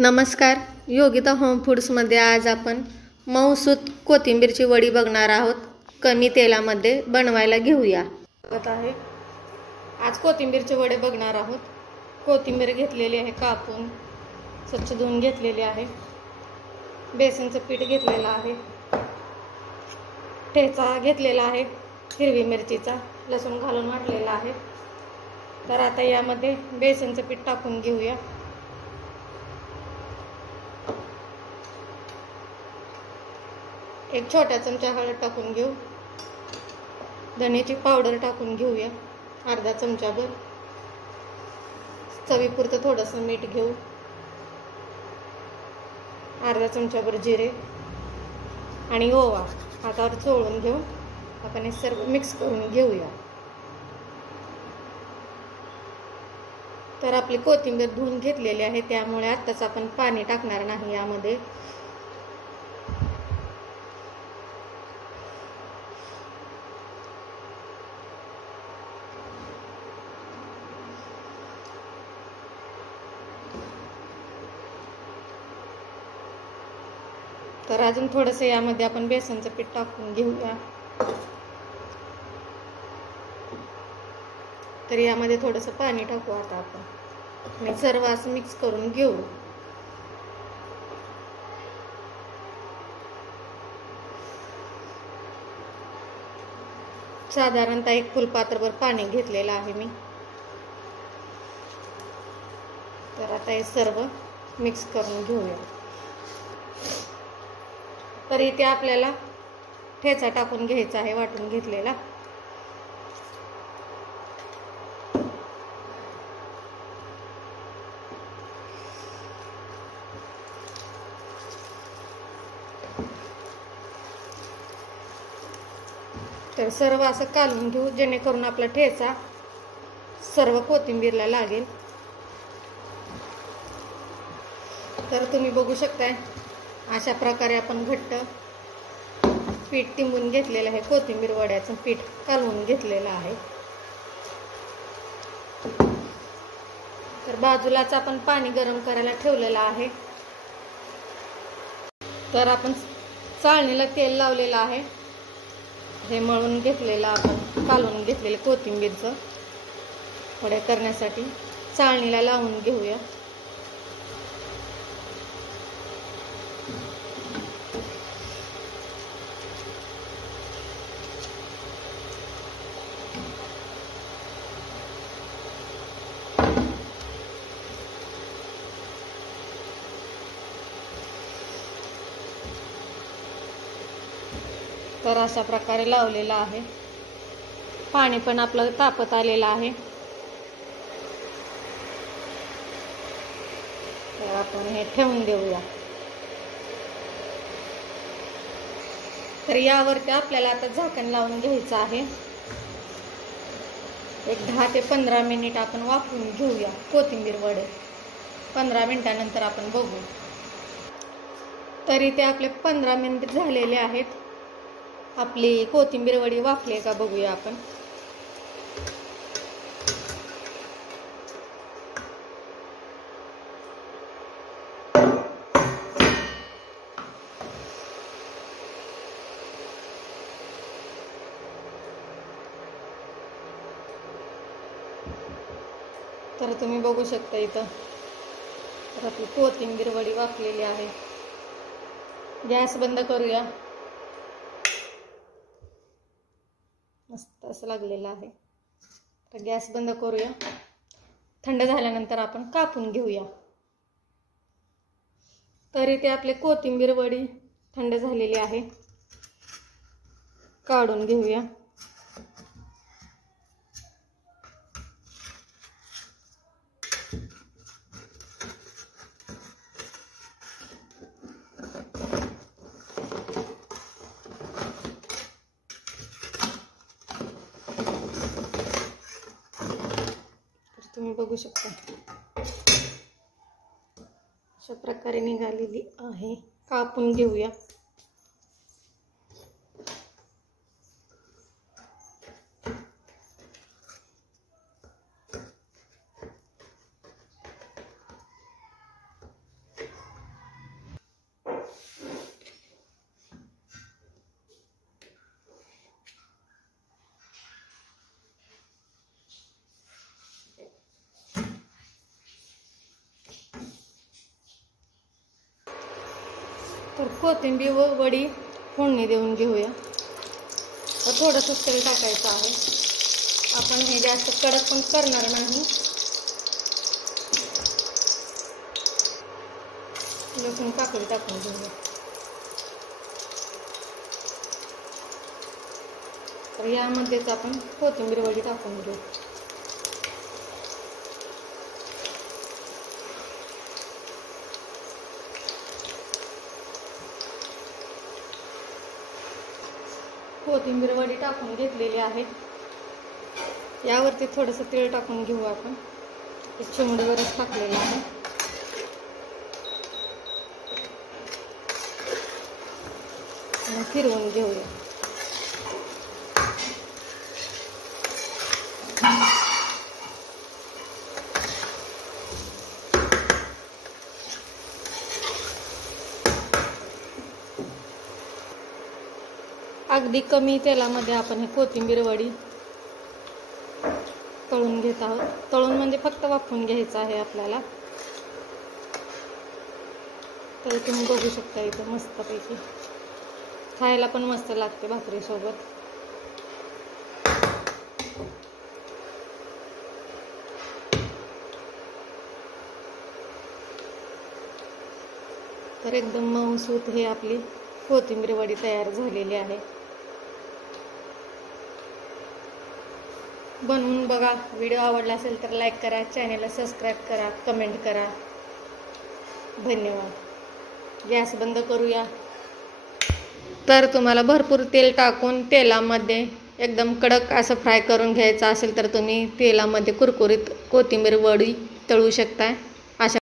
नमस्कार, योगिता होम फूड्समध्ये आज आपण मऊसूत कोथिंबीरची वडी बघणार आहोत. कमी तेलामध्ये बनवायला घेऊया. आहे आज कोथिंबीरचे वडे बघणार आहोत. कोथिंबीर घेतलेली आहे, कापून स्वच्छ धुवून घेतलेली आहे. बेसनचं पीठ घेतलेलं आहे. ठेचा घेतलेला आहे, हिरवी मिरचीचा, लसूण घालून वाटलेला आहे. तर आता यामध्ये बेसनचं पीठ टाकून घेऊया. एक छोटा चमचा हळद टाकून घेऊ. धण्याची पावडर टाकून घेऊया अर्धा चमचाभर. चवीपुरतं थोडंसं मीठ घेऊ. अर्धा चमचाभर जिरे आणि ओवा हातावर चोळून घेऊ. आपण हे सर्व मिक्स करून घेऊया. तर आपली कोथिंबीर धुवून घेतलेली आहे, त्यामुळे आत्ताच आपण पाणी टाकणार नाही यामध्ये. तर अजून थोडंसं यामध्ये आपण बेसनचं पीठ टाकून घेऊया. तर यामध्ये थोडंसं पाणी टाकू आता आपण आणि सर्व असं मिक्स करून घेऊ. साधारणतः एक फुलपात्रभर पाणी घेतलेलं आहे मी. तर आता हे सर्व मिक्स करून घेऊया. तर इथे आपल्याला ठेचा टाकून घ्यायचा आहे, वाटून घेतलेला. तर सर्व असं कालवून घेऊ, जेणेकरून आपला ठेचा सर्व कोथिंबीरला लागेल. तर तुम्ही बघू शकताय, अशा प्रकारे आपण घट्ट पीठ तिंबून घेतलेलं आहे. कोथिंबीर वड्याचं पीठ कालवून घेतलेलं आहे. तर बाजूलाच आपण पाणी गरम करायला ठेवलेलं आहे. तर आपण चाळणीला तेल लावलेलं आहे. हे मळून घेतलेलं आपण कालवून घेतलेलं कोथिंबीरचं वड्या करण्यासाठी चाळणीला लावून घेऊया. तर अशा प्रकारे लावलेला आहे. पाणी पण आपलं तापत आलेलं आहे. तर आपण हे ठेवून देऊया. तर यावरती आपल्याला आता झाकण लावून घ्यायचं आहे. एक 10 ते 15 मिनिट आपण वाफवून घेऊया कोथिंबीर वडे. 15 मिनिटानंतर आपण बघू. तरी ते आपले 15 मिनिट झालेले आहेत. आपली कोथिंबीर वडी वाफली का बघूया आपण. तर तुम्ही बघू शकता इथं. तर आपली कोथिंबीर वडी वाफलेली आहे. गॅस बंद करूया. मस्त असं लागलेलं आहे. तर गॅस बंद करूया. थंड झाल्यानंतर आपण कापून घेऊया. तर इथे आपले कोथिंबीर वडी थंड झालेली आहे. काढून घेऊया. तुम्ही बघू शकता अशा प्रकारे निघालेली आहे. कापून घेऊया. तर कोथिंबीर व वडी फोडणी देऊन घेऊया. थोडंसं तेल टाकायचं आहे. आपण हे जास्त कडक पण करणार नाही. लसूण पाकळी टाकून घेऊया. तर यामध्येच आपण कोथिंबीर वडी टाकून घेऊ. कोथिंबीर वडी टाकून घेतलेली आहे. यावरती थोडंसं तेल टाकून घेऊ आपण. एक चिमडीवरच टाकलेलं आहे. आणि फिरवून घेऊया. अगदी कमी तेलामध्ये आपण हे कोथिंबीर वडी तळून घेत आहोत. तळून म्हणजे फक्त वाफवून घ्यायचं आहे आपल्याला. तर तुम्ही बघू शकता इथं मस्तपैकी खायला पण मस्त लागते भाकरीसोबत. तर एकदम मऊसूत हे आपली कोथिंबीर वडी तयार झालेली आहे. बनवून बघा. व्हिडिओ आवडला असेल तर लाईक करा, चॅनलला सबस्क्राईब करा, कमेंट करा. धन्यवाद. गॅस बंद करूया. तर तुम्हाला भरपूर तेल टाकून तेलामध्ये एकदम कडक असं फ्राय करून घ्यायचं असेल तर तुम्ही तेलामध्ये कुरकुरीत कोथिंबीर वडी तळू शकता.